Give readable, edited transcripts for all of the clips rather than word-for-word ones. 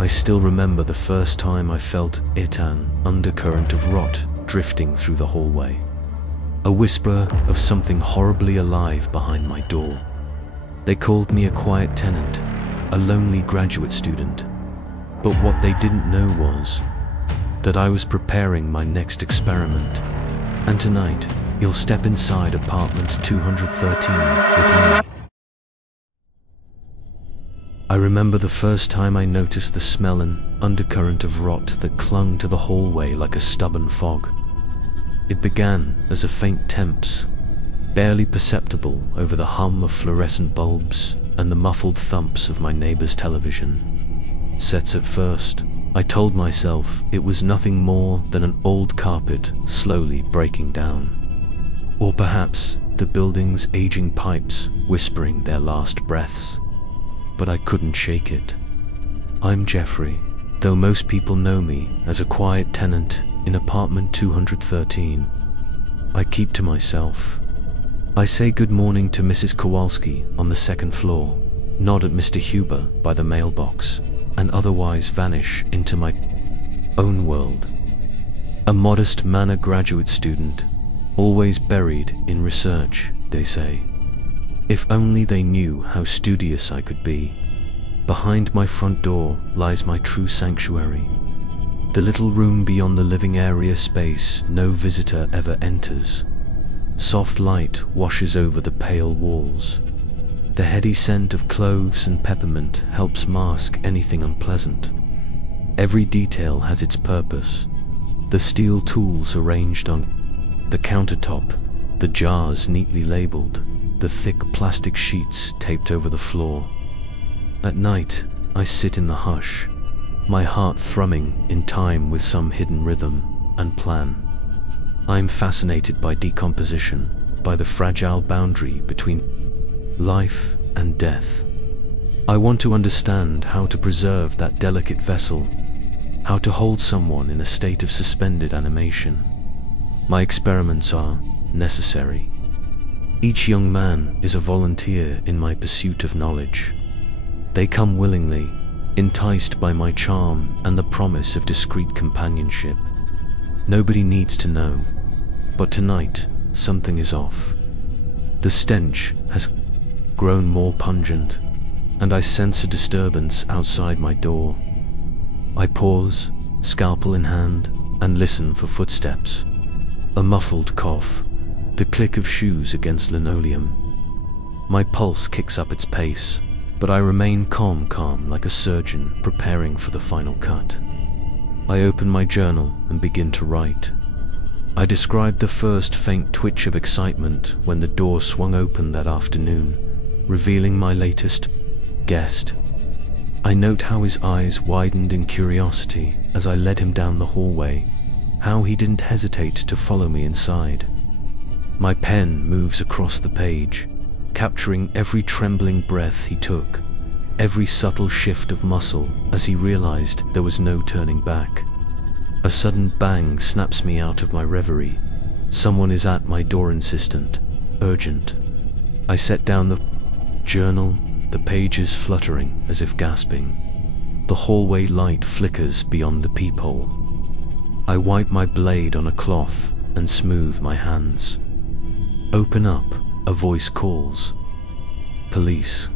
I still remember the first time I felt an undercurrent of rot drifting through the hallway. A whisper of something horribly alive behind my door. They called me a quiet tenant, a lonely graduate student. But what they didn't know was that I was preparing my next experiment. And tonight, you'll step inside apartment 213 with me. I remember the first time I noticed the smell and undercurrent of rot that clung to the hallway like a stubborn fog. It began as a faint temps, barely perceptible over the hum of fluorescent bulbs and the muffled thumps of my neighbor's television sets. At first, I told myself it was nothing more than an old carpet slowly breaking down. Or perhaps the building's aging pipes whispering their last breaths. But I couldn't shake it. I'm Jeffrey, though most people know me as a quiet tenant in apartment 213. I keep to myself. I say good morning to Mrs. Kowalski on the second floor, nod at Mr. Huber by the mailbox, and otherwise vanish into my own world. A modest manor graduate student, always buried in research, they say. If only they knew how studious I could be. Behind my front door lies my true sanctuary. The little room beyond the living area space no visitor ever enters. Soft light washes over the pale walls. The heady scent of cloves and peppermint helps mask anything unpleasant. Every detail has its purpose. The steel tools arranged on the countertop, the jars neatly labeled, the thick plastic sheets taped over the floor. At night, I sit in the hush, my heart thrumming in time with some hidden rhythm and plan. I am fascinated by decomposition, by the fragile boundary between life and death. I want to understand how to preserve that delicate vessel, how to hold someone in a state of suspended animation. My experiments are necessary. Each young man is a volunteer in my pursuit of knowledge. They come willingly, enticed by my charm and the promise of discreet companionship. Nobody needs to know, but tonight something is off. The stench has grown more pungent, and I sense a disturbance outside my door. I pause, scalpel in hand, and listen for footsteps. A muffled cough, the click of shoes against linoleum. My pulse kicks up its pace, but I remain calm like a surgeon preparing for the final cut. I open my journal and begin to write. I describe the first faint twitch of excitement when the door swung open that afternoon, revealing my latest guest. I note how his eyes widened in curiosity as I led him down the hallway, how he didn't hesitate to follow me inside. My pen moves across the page, capturing every trembling breath he took, every subtle shift of muscle as he realized there was no turning back. A sudden bang snaps me out of my reverie. Someone is at my door, insistent, urgent. I set down the journal, the pages fluttering as if gasping. The hallway light flickers beyond the peephole. I wipe my blade on a cloth and smooth my hands. Open up, a voice calls. Police.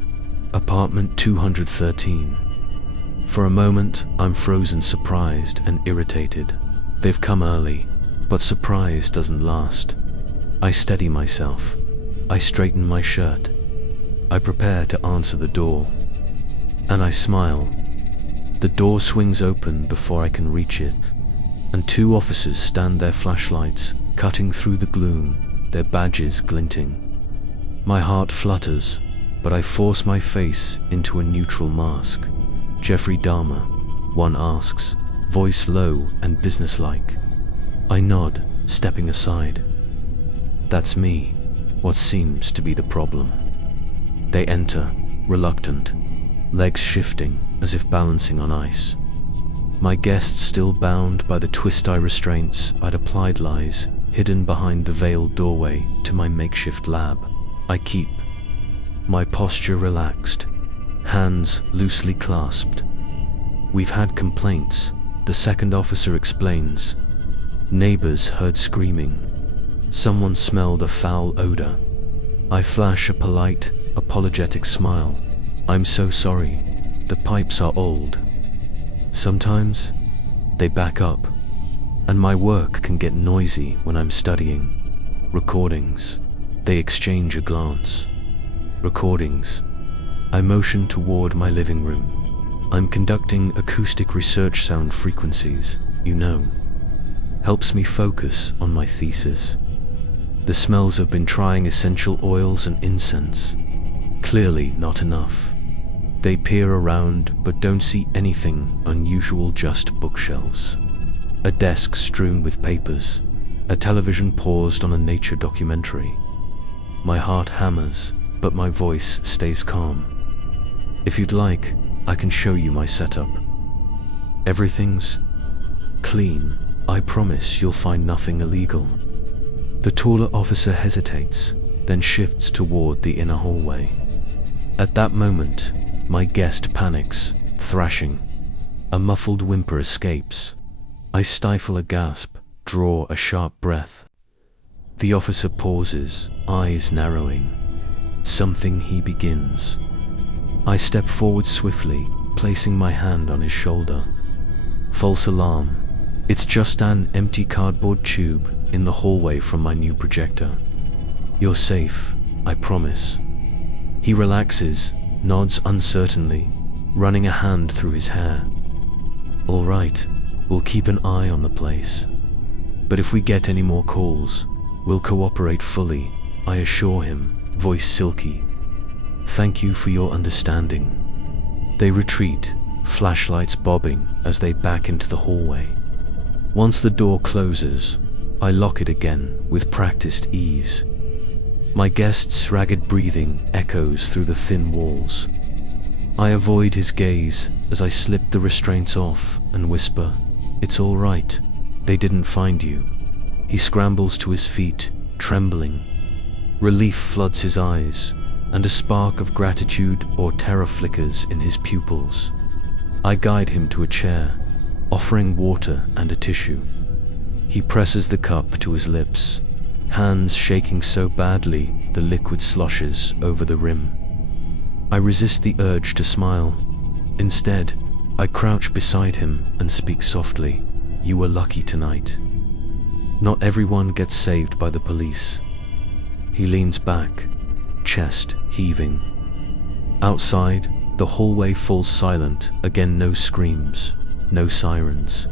Apartment 213. For a moment, I'm frozen, surprised and irritated. They've come early, but surprise doesn't last. I steady myself. I straighten my shirt. I prepare to answer the door. And I smile. The door swings open before I can reach it, and two officers stand their flashlights, cutting through the gloom, their badges glinting. My heart flutters, but I force my face into a neutral mask. Jeffrey Dahmer, one asks, voice low and businesslike. I nod, stepping aside. That's me. What seems to be the problem? They enter, reluctant, legs shifting as if balancing on ice. My guests still bound by the twist-eye restraints I'd applied lies hidden behind the veiled doorway to my makeshift lab. I keep my posture relaxed, hands loosely clasped. We've had complaints, the second officer explains. Neighbors heard screaming. Someone smelled a foul odor. I flash a polite, apologetic smile. I'm so sorry. The pipes are old. Sometimes, they back up, and my work can get noisy when I'm studying. Recordings. They exchange a glance. Recordings. I motion toward my living room. I'm conducting acoustic research sound frequencies, you know. Helps me focus on my thesis. The smells have been trying essential oils and incense. Clearly not enough. They peer around but don't see anything unusual, just bookshelves. A desk strewn with papers. A television paused on a nature documentary. My heart hammers, but my voice stays calm. If you'd like, I can show you my setup. Everything's clean. I promise you'll find nothing illegal. The taller officer hesitates, then shifts toward the inner hallway. At that moment, my guest panics, thrashing. A muffled whimper escapes. I stifle a gasp, draw a sharp breath. The officer pauses, eyes narrowing. Something he begins. I step forward swiftly, placing my hand on his shoulder. False alarm. It's just an empty cardboard tube in the hallway from my new projector. You're safe, I promise. He relaxes, nods uncertainly, running a hand through his hair. All right, we'll keep an eye on the place. But if we get any more calls, we'll cooperate fully, I assure him, voice silky. Thank you for your understanding. They retreat, flashlights bobbing as they back into the hallway. Once the door closes, I lock it again with practiced ease. My guest's ragged breathing echoes through the thin walls. I avoid his gaze as I slip the restraints off and whisper, "It's all right. They didn't find you." He scrambles to his feet, trembling. Relief floods his eyes, and a spark of gratitude or terror flickers in his pupils. I guide him to a chair, offering water and a tissue. He presses the cup to his lips, hands shaking so badly the liquid sloshes over the rim. I resist the urge to smile. Instead, I crouch beside him and speak softly. You were lucky tonight. Not everyone gets saved by the police. He leans back, chest heaving. Outside, the hallway falls silent. Again, no screams, no sirens.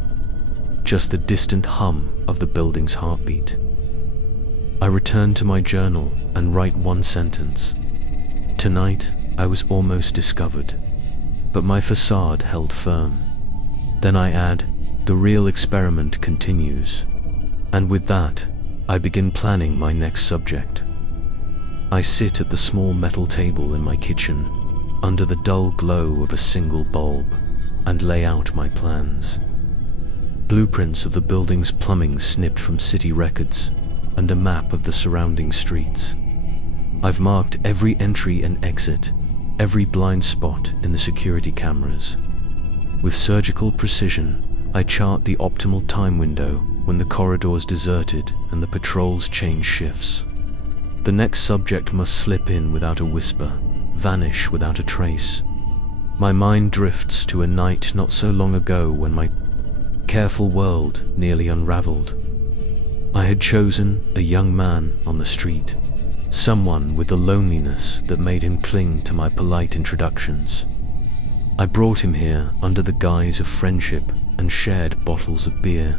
Just the distant hum of the building's heartbeat. I return to my journal and write one sentence. Tonight, I was almost discovered, but my facade held firm. Then I add, the real experiment continues. And with that, I begin planning my next subject. I sit at the small metal table in my kitchen, under the dull glow of a single bulb, and lay out my plans. Blueprints of the building's plumbing snipped from city records, and a map of the surrounding streets. I've marked every entry and exit, every blind spot in the security cameras. With surgical precision, I chart the optimal time window when the corridor's deserted and the patrol's change shifts. The next subject must slip in without a whisper, vanish without a trace. My mind drifts to a night not so long ago when my careful world nearly unraveled. I had chosen a young man on the street, someone with the loneliness that made him cling to my polite introductions. I brought him here under the guise of friendship and shared bottles of beer.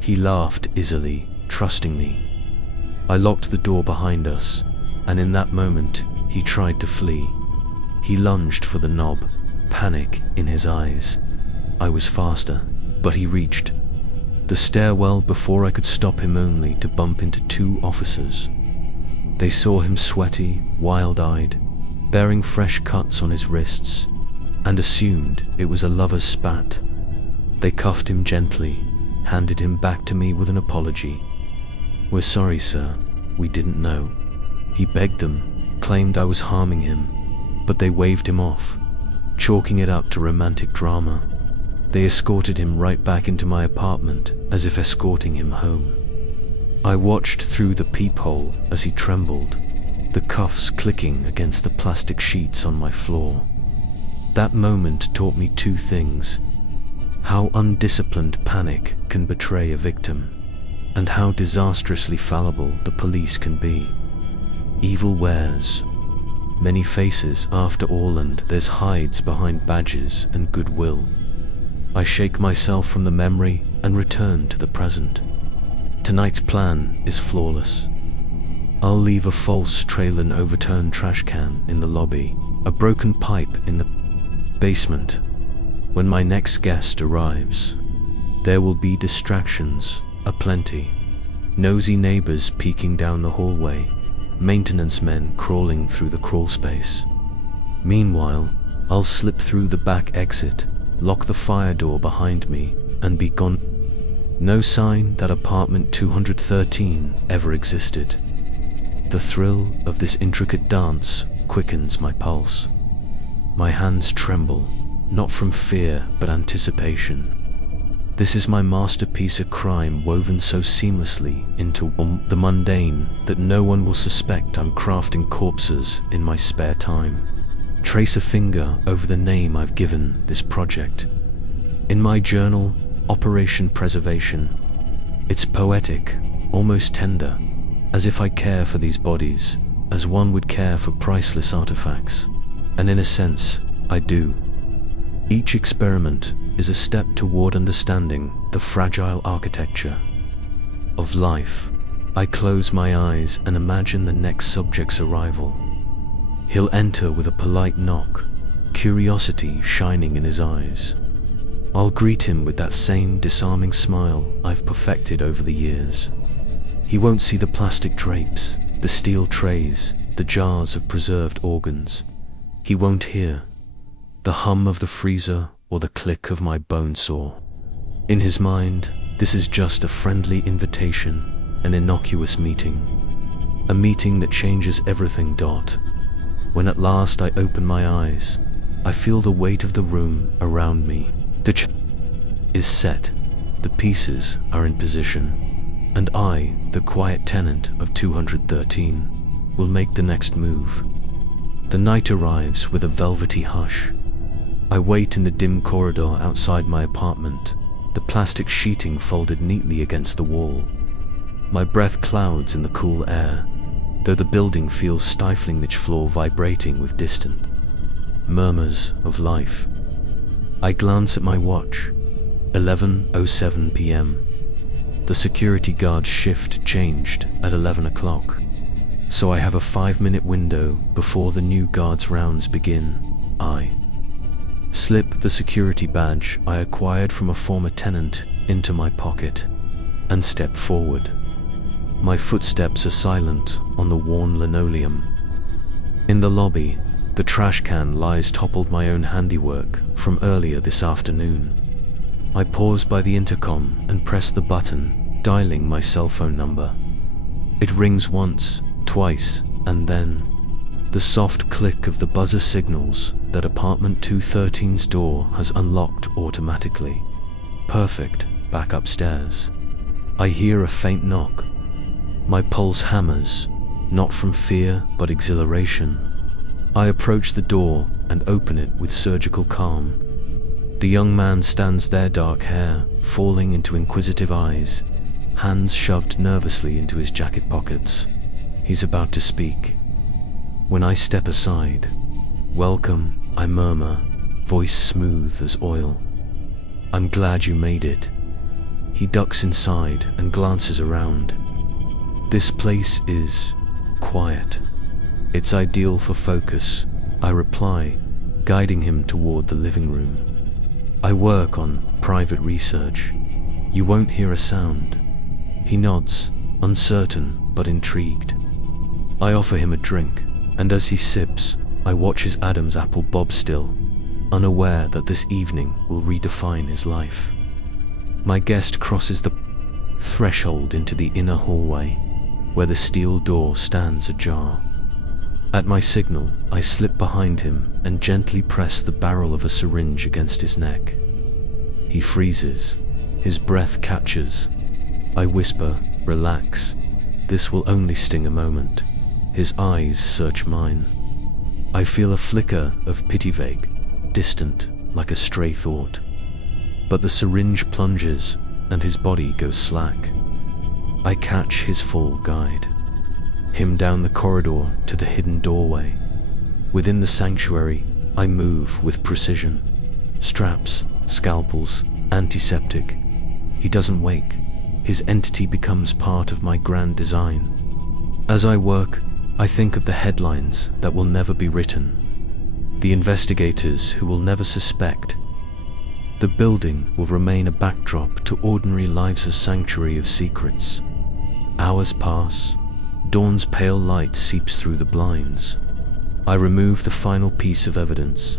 He laughed easily, trusting me. I locked the door behind us, and in that moment, he tried to flee. He lunged for the knob, panic in his eyes. I was faster, but he reached the stairwell before I could stop him, only to bump into two officers. They saw him sweaty, wild-eyed, bearing fresh cuts on his wrists, and assumed it was a lover's spat. They cuffed him gently, handed him back to me with an apology. "We're sorry, sir. We didn't know." He begged them, claimed I was harming him, but they waved him off, chalking it up to romantic drama. They escorted him right back into my apartment, as if escorting him home. I watched through the peephole as he trembled, the cuffs clicking against the plastic sheets on my floor. That moment taught me two things: how undisciplined panic can betray a victim, and how disastrously fallible the police can be. Evil wears many faces after all, and there's hides behind badges and goodwill. I shake myself from the memory and return to the present. Tonight's plan is flawless. I'll leave a false trail, an overturned trash can in the lobby, a broken pipe in the basement. When my next guest arrives, there will be distractions aplenty. Nosy neighbors peeking down the hallway, maintenance men crawling through the crawl space. Meanwhile, I'll slip through the back exit, lock the fire door behind me, and be gone. No sign that apartment 213 ever existed. The thrill of this intricate dance quickens my pulse. My hands tremble, not from fear but anticipation. This is my masterpiece, a crime woven so seamlessly into the mundane that no one will suspect I'm crafting corpses in my spare time. Trace a finger over the name I've given this project. In my journal, Operation Preservation. It's poetic, almost tender, as if I care for these bodies as one would care for priceless artifacts. And in a sense, I do. Each experiment is a step toward understanding the fragile architecture of life. I close my eyes and imagine the next subject's arrival. He'll enter with a polite knock, curiosity shining in his eyes. I'll greet him with that same disarming smile I've perfected over the years. He won't see the plastic drapes, the steel trays, the jars of preserved organs. He won't hear the hum of the freezer or the click of my bone saw. In his mind, this is just a friendly invitation, an innocuous meeting. A meeting that changes everything. When at last I open my eyes, I feel the weight of the room around me. The chair is set, the pieces are in position, and I, the quiet tenant of 213, will make the next move. The night arrives with a velvety hush. I wait in the dim corridor outside my apartment, the plastic sheeting folded neatly against the wall. My breath clouds in the cool air, though the building feels stifling, each floor vibrating with distant murmurs of life. I glance at my watch, 11:07 p.m. The security guard's shift changed at 11 o'clock, so I have a 5-minute window before the new guard's rounds begin. I slip the security badge I acquired from a former tenant into my pocket and step forward. My footsteps are silent on the worn linoleum. In the lobby, the trash can lies toppled, my own handiwork from earlier this afternoon. I pause by the intercom and press the button, dialing my cell phone number. It rings once, twice, and then the soft click of the buzzer signals that apartment 213's door has unlocked automatically. Perfect, back upstairs. I hear a faint knock. My pulse hammers, not from fear but exhilaration. I approach the door and open it with surgical calm. The young man stands there, dark hair falling into inquisitive eyes, hands shoved nervously into his jacket pockets. He's about to speak. When I step aside, "Welcome," I murmur, voice smooth as oil. "I'm glad you made it." He ducks inside and glances around. "This place is quiet. It's ideal for focus," I reply, guiding him toward the living room. "I work on private research. You won't hear a sound." He nods, uncertain but intrigued. I offer him a drink, and as he sips, I watch his Adam's apple bob still, unaware that this evening will redefine his life. My guest crosses the threshold into the inner hallway, where the steel door stands ajar. At my signal, I slip behind him and gently press the barrel of a syringe against his neck. He freezes. His breath catches. I whisper, "Relax. This will only sting a moment." His eyes search mine. I feel a flicker of pity, vague, distant, like a stray thought. But the syringe plunges, and his body goes slack. I catch his full guide. Him down the corridor to the hidden doorway. Within the sanctuary, I move with precision. Straps, scalpels, antiseptic. He doesn't wake. His entity becomes part of my grand design. As I work, I think of the headlines that will never be written. The investigators who will never suspect. The building will remain a backdrop to ordinary lives, a sanctuary of secrets. Hours pass. Dawn's pale light seeps through the blinds. I remove the final piece of evidence.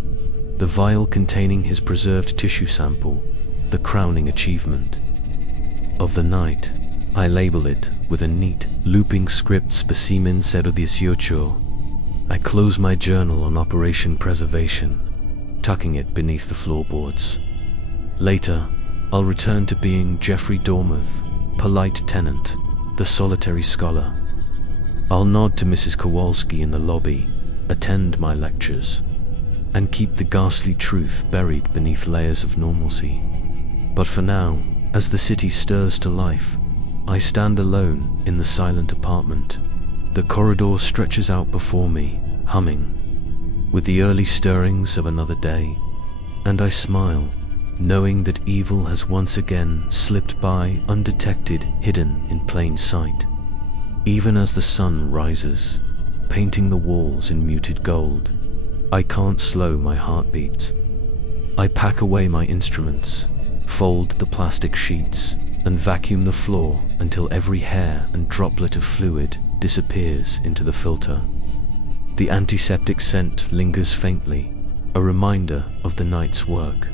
The vial containing his preserved tissue sample, the crowning achievement of the night. I label it with a neat, looping script, Specimen 018. I close my journal on Operation Preservation, tucking it beneath the floorboards. Later, I'll return to being Jeffrey Dahmer, polite tenant, the solitary scholar. I'll nod to Mrs. Kowalski in the lobby, attend my lectures, and keep the ghastly truth buried beneath layers of normalcy. But for now, as the city stirs to life, I stand alone in the silent apartment. The corridor stretches out before me, humming, with the early stirrings of another day, and I smile, knowing that evil has once again slipped by undetected, hidden in plain sight. Even as the sun rises, painting the walls in muted gold, I can't slow my heartbeat. I pack away my instruments, fold the plastic sheets, and vacuum the floor until every hair and droplet of fluid disappears into the filter. The antiseptic scent lingers faintly, a reminder of the night's work.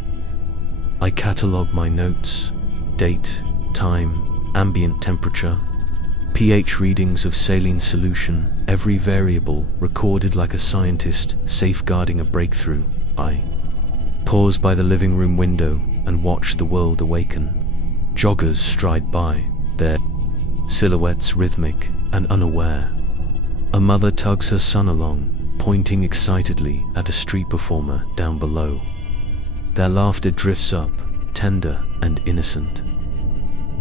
I catalogue my notes, date, time, ambient temperature, pH readings of saline solution, every variable recorded like a scientist safeguarding a breakthrough. I pause by the living room window and watch the world awaken. Joggers stride by, their silhouettes rhythmic and unaware. A mother tugs her son along, pointing excitedly at a street performer down below. Their laughter drifts up, tender and innocent.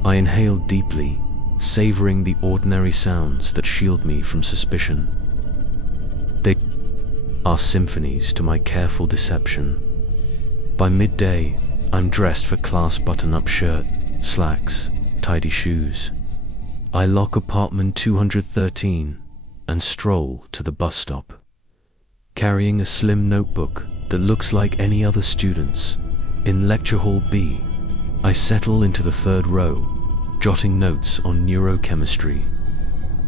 I inhale deeply, savoring the ordinary sounds that shield me from suspicion. They are symphonies to my careful deception. By midday, I'm dressed for class, button-up shirt, slacks, tidy shoes. I lock apartment 213 and stroll to the bus stop. Carrying a slim notebook that looks like any other student's, in lecture hall B, I settle into the third row, jotting notes on neurochemistry.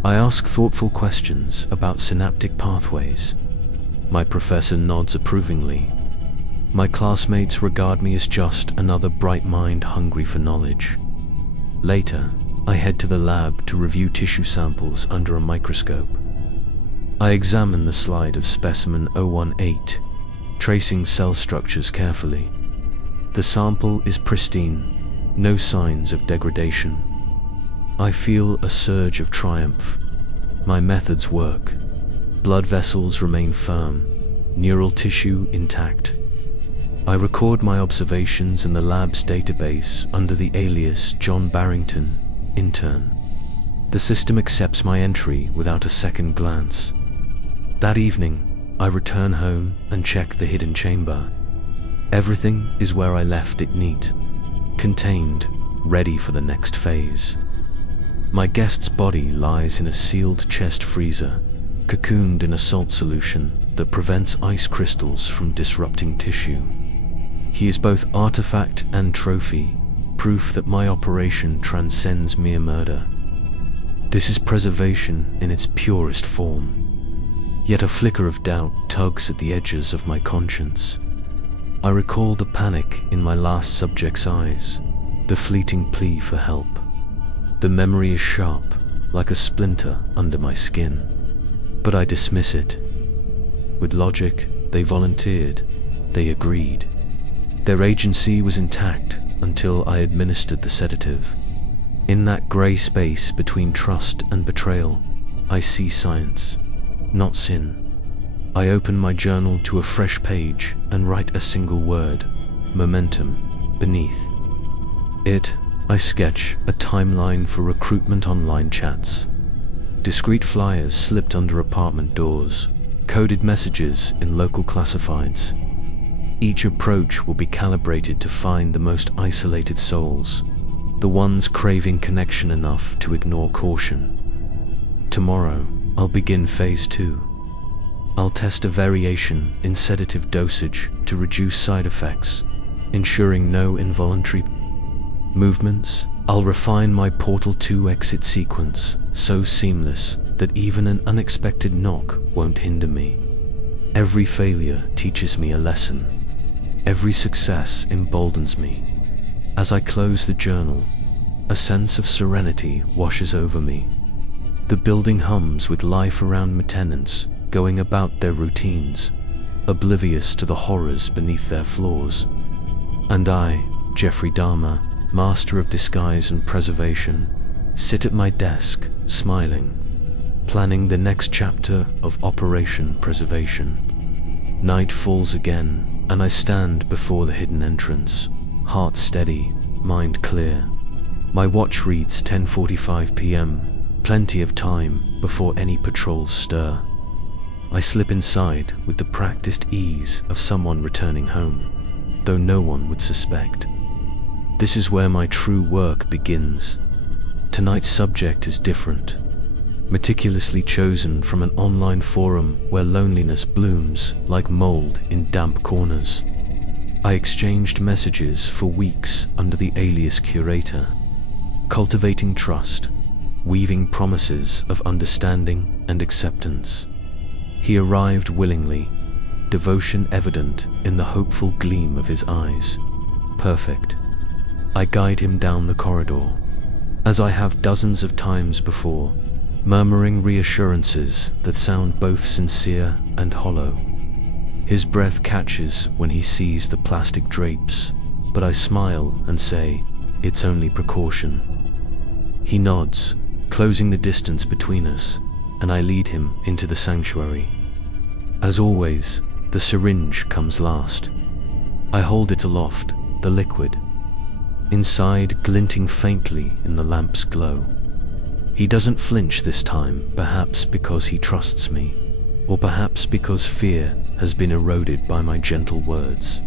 I ask thoughtful questions about synaptic pathways. My professor nods approvingly. My classmates regard me as just another bright mind hungry for knowledge. Later, I head to the lab to review tissue samples under a microscope. I examine the slide of specimen 018, tracing cell structures carefully. The sample is pristine, no signs of degradation. I feel a surge of triumph. My methods work. Blood vessels remain firm, neural tissue intact. I record my observations in the lab's database under the alias John Barrington, intern. The system accepts my entry without a second glance. That evening, I return home and check the hidden chamber. Everything is where I left it, neat, contained, ready for the next phase. My guest's body lies in a sealed chest freezer, cocooned in a salt solution that prevents ice crystals from disrupting tissue. He is both artifact and trophy, proof that my operation transcends mere murder. This is preservation in its purest form. Yet a flicker of doubt tugs at the edges of my conscience. I recall the panic in my last subject's eyes, the fleeting plea for help. The memory is sharp, like a splinter under my skin. But I dismiss it. With logic, they volunteered, they agreed. Their agency was intact, until I administered the sedative. In that grey space between trust and betrayal, I see science, not sin. I open my journal to a fresh page and write a single word, momentum, beneath it. I sketch a timeline for recruitment online chats. Discreet flyers slipped under apartment doors, coded messages in local classifieds. Each approach will be calibrated to find the most isolated souls, the ones craving connection enough to ignore caution. Tomorrow, I'll begin phase 2. I'll test a variation in sedative dosage to reduce side effects, ensuring no involuntary movements. I'll refine my Portal 2 exit sequence, so seamless that even an unexpected knock won't hinder me. Every failure teaches me a lesson. Every success emboldens me. As I close the journal, a sense of serenity washes over me. The building hums with life around my tenants, going about their routines, oblivious to the horrors beneath their floors. And I, Jeffrey Dahmer, master of disguise and preservation, sit at my desk, smiling, planning the next chapter of Operation Preservation. Night falls again, and I stand before the hidden entrance, heart steady, mind clear. My watch reads 10:45 p.m., plenty of time before any patrols stir. I slip inside with the practiced ease of someone returning home, though no one would suspect. This is where my true work begins. Tonight's subject is different, meticulously chosen from an online forum where loneliness blooms like mold in damp corners. I exchanged messages for weeks under the alias Curator, cultivating trust, weaving promises of understanding and acceptance. He arrived willingly, devotion evident in the hopeful gleam of his eyes. Perfect. I guide him down the corridor, as I have dozens of times before, murmuring reassurances that sound both sincere and hollow. His breath catches when he sees the plastic drapes, but I smile and say, "It's only precaution." He nods, closing the distance between us, and I lead him into the sanctuary. As always, the syringe comes last. I hold it aloft, the liquid, inside glinting faintly in the lamp's glow. He doesn't flinch this time, perhaps because he trusts me, or perhaps because fear has been eroded by my gentle words.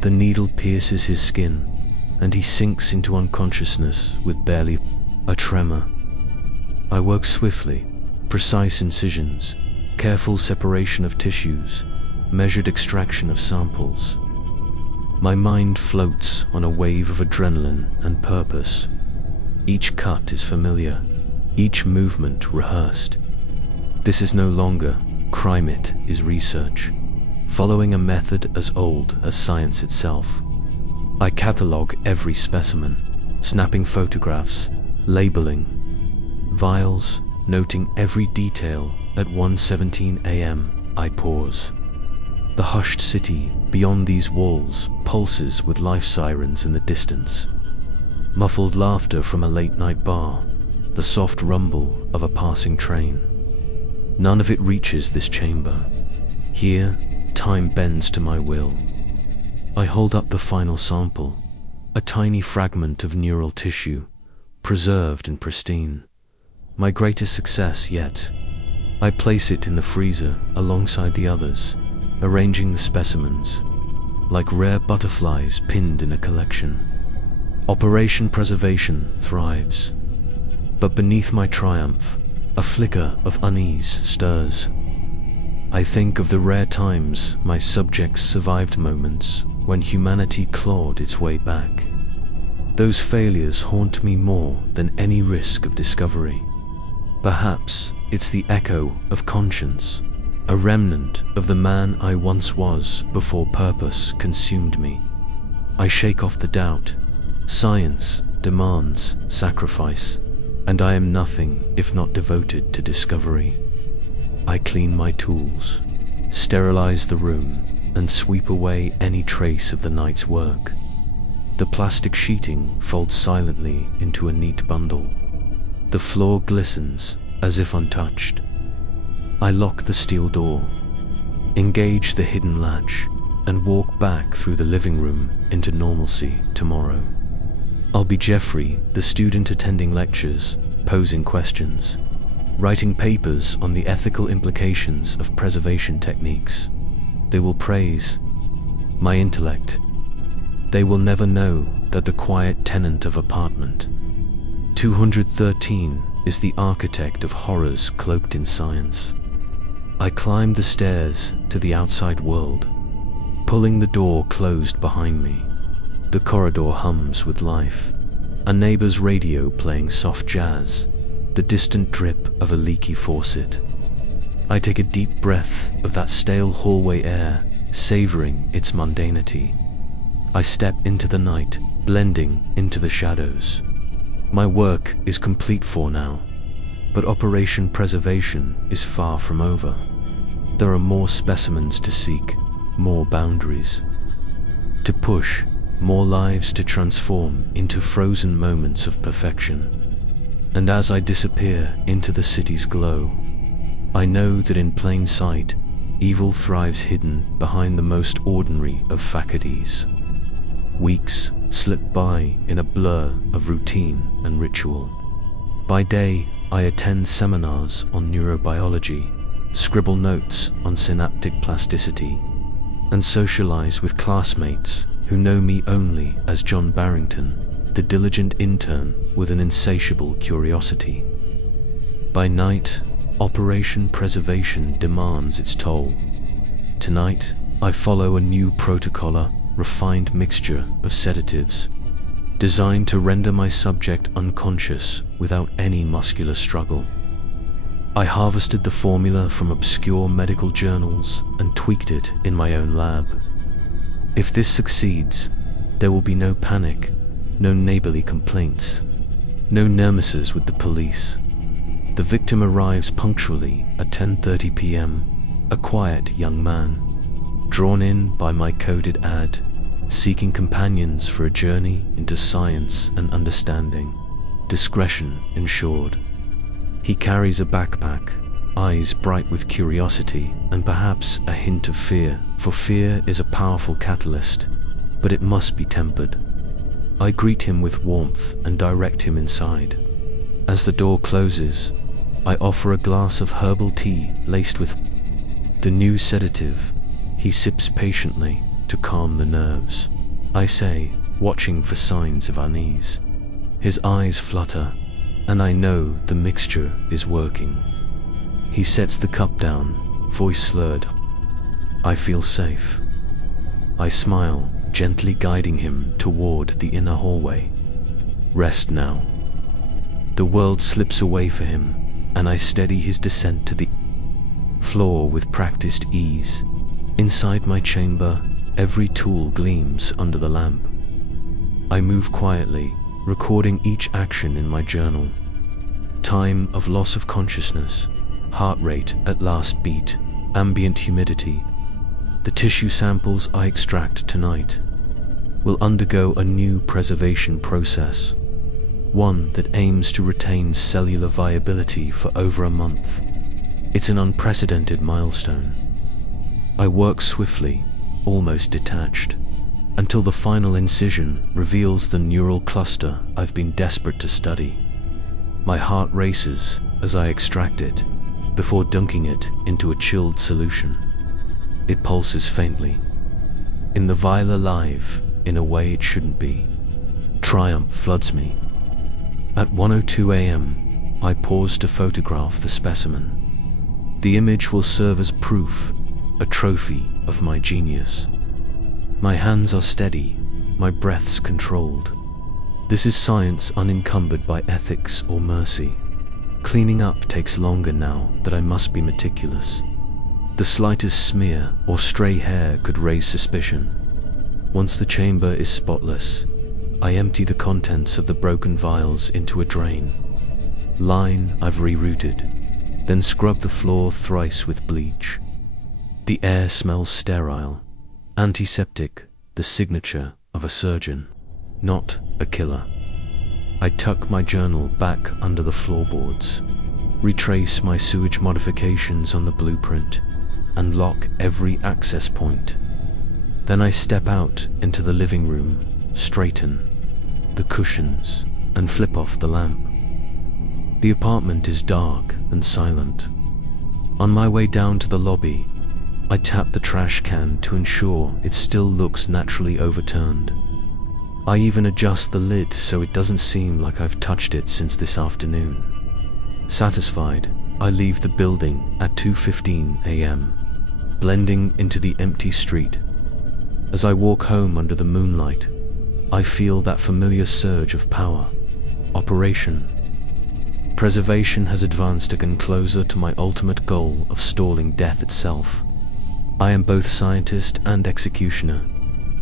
The needle pierces his skin, and he sinks into unconsciousness with barely a tremor. I work swiftly, precise incisions, careful separation of tissues, measured extraction of samples. My mind floats on a wave of adrenaline and purpose. Each cut is familiar, each movement rehearsed. This is no longer crime, it is research, following a method as old as science itself. I catalogue every specimen, snapping photographs, labeling vials, noting every detail. At 1:17 a.m., I pause. The hushed city beyond these walls pulses with life sirens in the distance. Muffled laughter from a late-night bar, the soft rumble of a passing train. None of it reaches this chamber. Here, time bends to my will. I hold up the final sample, a tiny fragment of neural tissue, preserved and pristine. My greatest success yet. I place it in the freezer alongside the others, arranging the specimens, like rare butterflies pinned in a collection. Operation Preservation thrives. But beneath my triumph, a flicker of unease stirs. I think of the rare times my subjects survived moments when humanity clawed its way back. Those failures haunt me more than any risk of discovery. Perhaps it's the echo of conscience, a remnant of the man I once was before purpose consumed me. I shake off the doubt. Science demands sacrifice, and I am nothing if not devoted to discovery. I clean my tools, sterilize the room, and sweep away any trace of the night's work. The plastic sheeting folds silently into a neat bundle. The floor glistens as if untouched. I lock the steel door, engage the hidden latch, and walk back through the living room into normalcy tomorrow. I'll be Jeffrey, the student attending lectures, posing questions, writing papers on the ethical implications of preservation techniques. They will praise my intellect. They will never know that the quiet tenant of apartment 213 is the architect of horrors cloaked in science. I climb the stairs to the outside world, pulling the door closed behind me. The corridor hums with life, a neighbor's radio playing soft jazz, the distant drip of a leaky faucet. I take a deep breath of that stale hallway air, savoring its mundanity. I step into the night, blending into the shadows. My work is complete for now, but Operation Preservation is far from over. There are more specimens to seek, more boundaries to push, more lives to transform into frozen moments of perfection. And as I disappear into the city's glow, I know that in plain sight, evil thrives hidden behind the most ordinary of faculties. Weeks slip by in a blur of routine and ritual. By day, I attend seminars on neurobiology, scribble notes on synaptic plasticity, and socialize with classmates who know me only as John Barrington, the diligent intern with an insatiable curiosity. By night, Operation Preservation demands its toll. Tonight, I follow a new protocolar, refined mixture of sedatives, designed to render my subject unconscious without any muscular struggle. I harvested the formula from obscure medical journals and tweaked it in my own lab. If this succeeds, there will be no panic, no neighborly complaints, no nemesis with the police. The victim arrives punctually at 10:30 p.m., a quiet young man, drawn in by my coded ad, seeking companions for a journey into science and understanding, discretion ensured. He carries a backpack, eyes bright with curiosity and perhaps a hint of fear, for fear is a powerful catalyst, but it must be tempered. I greet him with warmth and direct him inside. As the door closes, I offer a glass of herbal tea laced with the new sedative. He sips patiently to calm the nerves. I say, watching for signs of unease. His eyes flutter, and I know the mixture is working. He sets the cup down, voice slurred. I feel safe. I smile, gently guiding him toward the inner hallway. Rest now. The world slips away for him, and I steady his descent to the floor with practiced ease. Inside my chamber, every tool gleams under the lamp. I move quietly, recording each action in my journal. Time of loss of consciousness, heart rate at last beat, ambient humidity. The tissue samples I extract tonight will undergo a new preservation process, one that aims to retain cellular viability for over a month. It's an unprecedented milestone. I work swiftly, almost detached, until the final incision reveals the neural cluster I've been desperate to study. My heart races as I extract it, before dunking it into a chilled solution. It pulses faintly. In the vial alive, in a way it shouldn't be. Triumph floods me. At 1:02 a.m., I pause to photograph the specimen. The image will serve as proof, a trophy of my genius. My hands are steady, my breaths controlled. This is science unencumbered by ethics or mercy. Cleaning up takes longer now that I must be meticulous. The slightest smear or stray hair could raise suspicion. Once the chamber is spotless, I empty the contents of the broken vials into a drain. Line I've rerouted, then scrub the floor thrice with bleach. The air smells sterile, antiseptic, the signature of a surgeon. not a killer. I tuck my journal back under the floorboards, retrace my sewage modifications on the blueprint, and lock every access point. Then I step out into the living room, straighten the cushions, and flip off the lamp. The apartment is dark and silent. On my way down to the lobby, I tap the trash can to ensure it still looks naturally overturned. I even adjust the lid so it doesn't seem like I've touched it since this afternoon. Satisfied, I leave the building at 2:15 a.m., blending into the empty street. As I walk home under the moonlight, I feel that familiar surge of power. Operation Preservation has advanced again closer to my ultimate goal of stalling death itself. I am both scientist and executioner,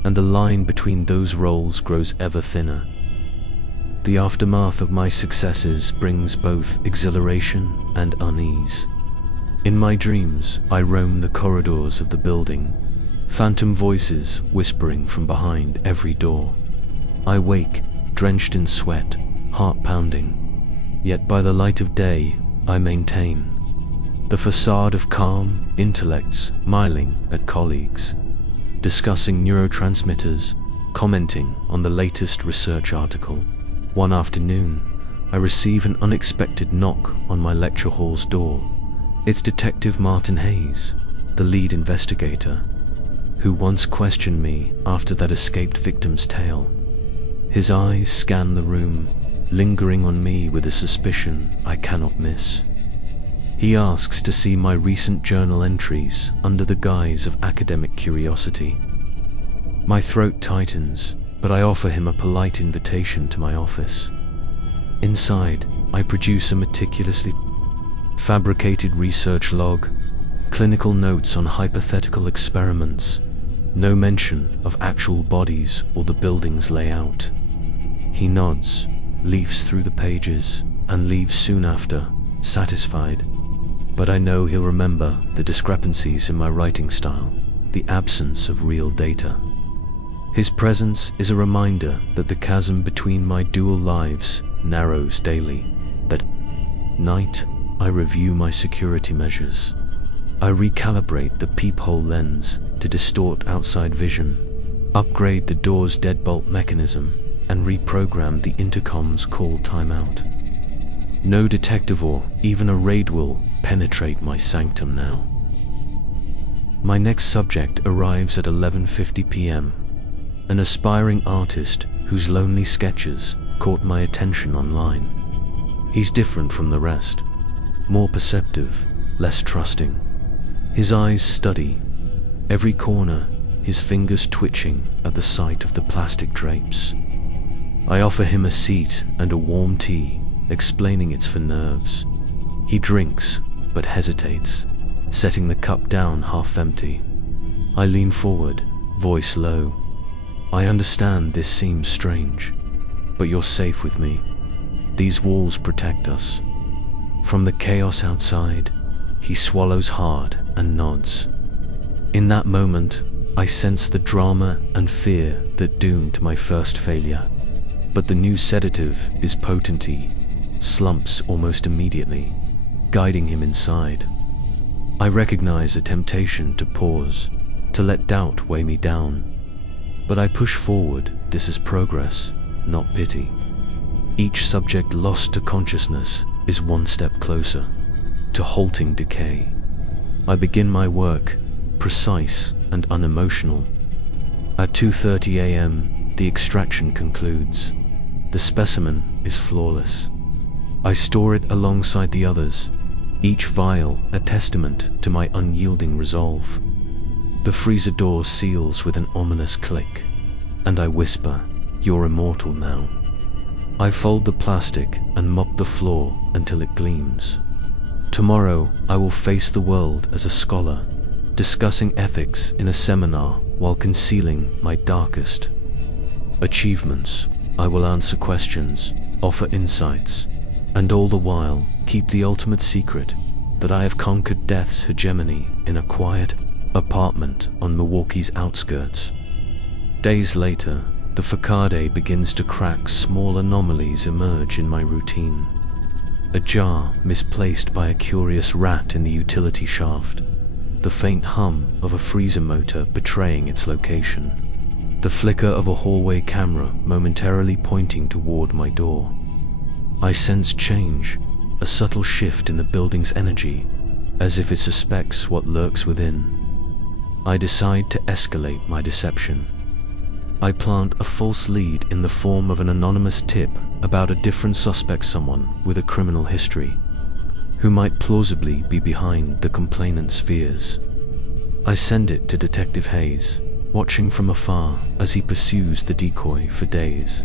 and the line between those roles grows ever thinner. The aftermath of my successes brings both exhilaration and unease. In my dreams, I roam the corridors of the building, phantom voices whispering from behind every door. I wake, drenched in sweat, heart pounding. Yet by the light of day, I maintain the facade of calm intellects, smiling at colleagues, discussing neurotransmitters, commenting on the latest research article. One afternoon, I receive an unexpected knock on my lecture hall's door. It's Detective Martin Hayes, the lead investigator, who once questioned me after that escaped victim's tale. His eyes scan the room, lingering on me with a suspicion I cannot miss. He asks to see my recent journal entries under the guise of academic curiosity. My throat tightens, but I offer him a polite invitation to my office. Inside, I produce a meticulously fabricated research log, clinical notes on hypothetical experiments, no mention of actual bodies or the building's layout. He nods, leafs through the pages, and leaves soon after, satisfied. But I know he'll remember the discrepancies in my writing style, the absence of real data. His presence is a reminder that the chasm between my dual lives narrows daily. That night, I review my security measures. I recalibrate the peephole lens to distort outside vision, upgrade the door's deadbolt mechanism, and reprogram the intercom's call timeout. No detective or even a raid will penetrate my sanctum now. My next subject arrives at 11:50 p.m. An aspiring artist whose lonely sketches caught my attention online. He's different from the rest, more perceptive, less trusting. His eyes study every corner, his fingers twitching at the sight of the plastic drapes. I offer him a seat and a warm tea, explaining it's for nerves. He drinks, but hesitates, setting the cup down half empty. I lean forward, voice low. I understand this seems strange, but you're safe with me. These walls protect us. From the chaos outside, he swallows hard and nods. In that moment, I sense the drama and fear that doomed my first failure. But the new sedative is potent. He slumps almost immediately, guiding him inside. I recognize a temptation to pause, to let doubt weigh me down. But I push forward. This is progress, not pity. Each subject lost to consciousness is one step closer to halting decay. I begin my work, precise and unemotional. At 2:30 a.m., the extraction concludes. The specimen is flawless. I store it alongside the others, each vial a testament to my unyielding resolve. The freezer door seals with an ominous click, and I whisper, "You're immortal now." I fold the plastic and mop the floor until it gleams. Tomorrow, I will face the world as a scholar, discussing ethics in a seminar while concealing my darkest achievements. I will answer questions, offer insights, and all the while keep the ultimate secret that I have conquered death's hegemony in a quiet apartment on Milwaukee's outskirts. Days later, The facade begins to crack, small anomalies emerge in my routine. A jar misplaced by a curious rat in the utility shaft. The faint hum of a freezer motor betraying its location. The flicker of a hallway camera momentarily pointing toward my door. I sense change, a subtle shift in the building's energy, as if it suspects what lurks within. I decide to escalate my deception. I plant a false lead in the form of an anonymous tip about a different suspect, someone with a criminal history, who might plausibly be behind the complainant's fears. I send it to Detective Hayes, watching from afar as he pursues the decoy for days.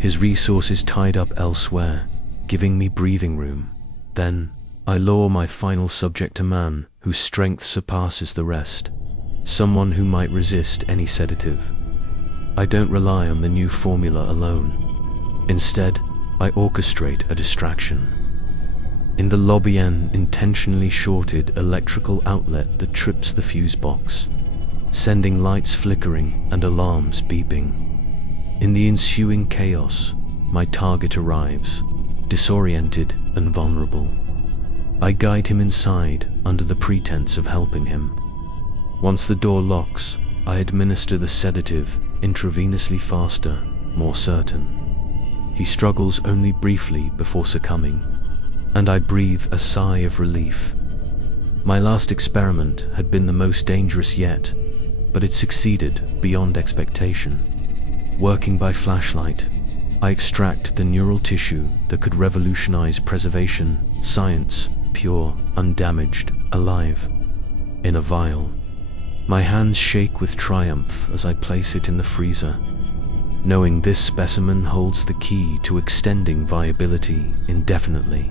His resources tied up elsewhere, giving me breathing room. Then, I lure my final subject, a man whose strength surpasses the rest, someone who might resist any sedative. I don't rely on the new formula alone. Instead, I orchestrate a distraction. In the lobby, an intentionally shorted electrical outlet that trips the fuse box, sending lights flickering and alarms beeping. In the ensuing chaos, my target arrives, disoriented and vulnerable. I guide him inside under the pretense of helping him. Once the door locks, I administer the sedative intravenously, faster, more certain. He struggles only briefly before succumbing, and I breathe a sigh of relief. My last experiment had been the most dangerous yet, but it succeeded beyond expectation. Working by flashlight, I extract the neural tissue that could revolutionize preservation science, pure, undamaged, alive, in a vial. My hands shake with triumph as I place it in the freezer, knowing this specimen holds the key to extending viability indefinitely.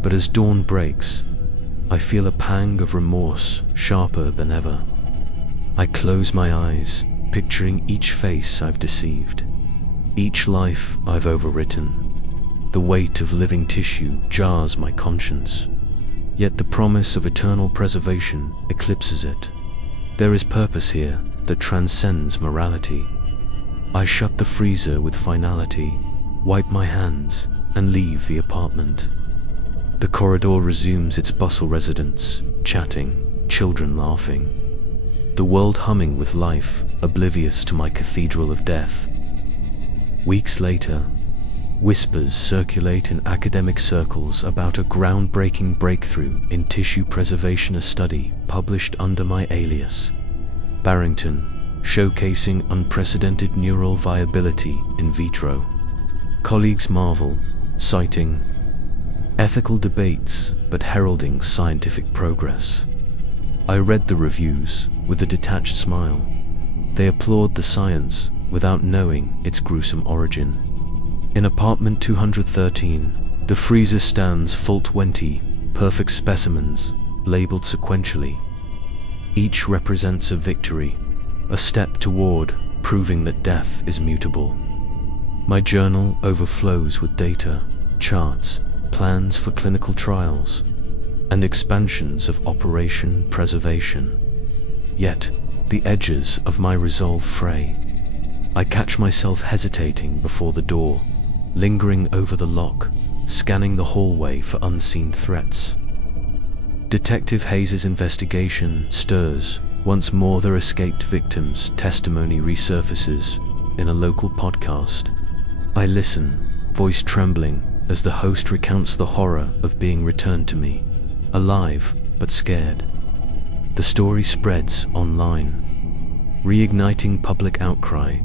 But as dawn breaks, I feel a pang of remorse sharper than ever. I close my eyes, picturing each face I've deceived, each life I've overwritten. The weight of living tissue jars my conscience, yet the promise of eternal preservation eclipses it. There is purpose here that transcends morality. I shut the freezer with finality, wipe my hands, and leave the apartment. The corridor resumes its bustle, residents chatting, children laughing, the world humming with life, oblivious to my cathedral of death. Weeks later, whispers circulate in academic circles about a groundbreaking breakthrough in tissue preservation, a study published under my alias, Barrington, showcasing unprecedented neural viability in vitro. Colleagues marvel, citing ethical debates but heralding scientific progress. I read the reviews with a detached smile. They applaud the science without knowing its gruesome origin. In apartment 213, the freezer stands full 20 perfect specimens, labeled sequentially. Each represents a victory, a step toward proving that death is mutable. My journal overflows with data, charts, plans for clinical trials, and expansions of Operation Preservation. Yet, the edges of my resolve fray. I catch myself hesitating before the door, lingering over the lock, scanning the hallway for unseen threats. Detective Hayes' investigation stirs. Once more, their escaped victims' testimony resurfaces in a local podcast. I listen, voice trembling, as the host recounts the horror of being returned to me, alive but scared. The story spreads online, reigniting public outcry.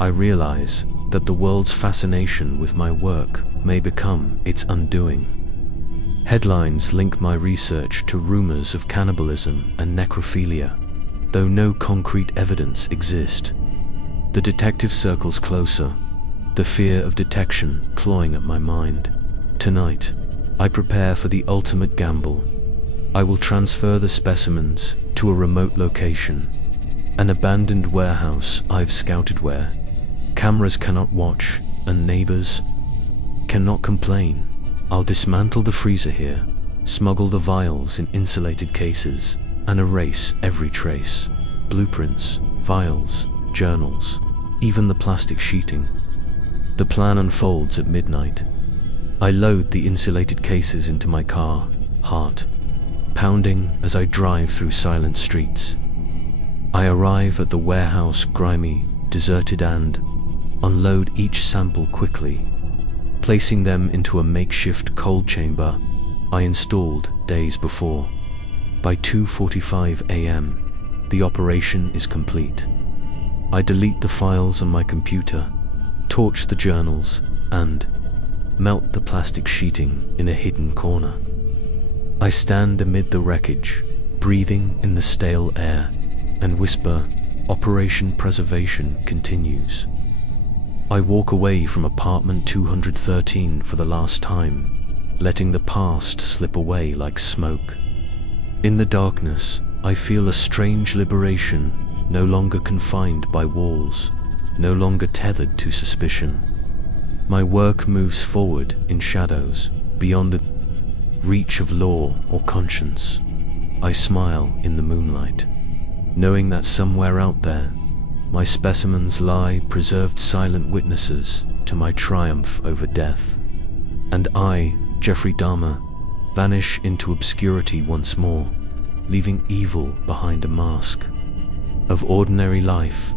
I realize that the world's fascination with my work may become its undoing. Headlines link my research to rumors of cannibalism and necrophilia, though no concrete evidence exists. The detective circles closer, the fear of detection clawing at my mind. Tonight, I prepare for the ultimate gamble. I will transfer the specimens to a remote location, an abandoned warehouse I've scouted where cameras cannot watch and neighbors cannot complain. I'll dismantle the freezer here, smuggle the vials in insulated cases, and erase every trace. Blueprints, vials, journals, even the plastic sheeting. The plan unfolds at midnight. I load the insulated cases into my car, heart pounding as I drive through silent streets. I arrive at the warehouse, grimy, deserted, and unload each sample quickly, placing them into a makeshift cold chamber I installed days before. By 2:45 a.m., the operation is complete. I delete the files on my computer, torch the journals, and melt the plastic sheeting in a hidden corner. I stand amid the wreckage, breathing in the stale air, and whisper, "Operation Preservation continues." I walk away from apartment 213 for the last time, letting the past slip away like smoke. In the darkness, I feel a strange liberation, no longer confined by walls, no longer tethered to suspicion. My work moves forward in shadows, beyond the reach of law or conscience. I smile in the moonlight, knowing that somewhere out there, my specimens lie preserved, silent witnesses to my triumph over death. And I, Jeffrey Dahmer, vanish into obscurity once more, leaving evil behind a mask of ordinary life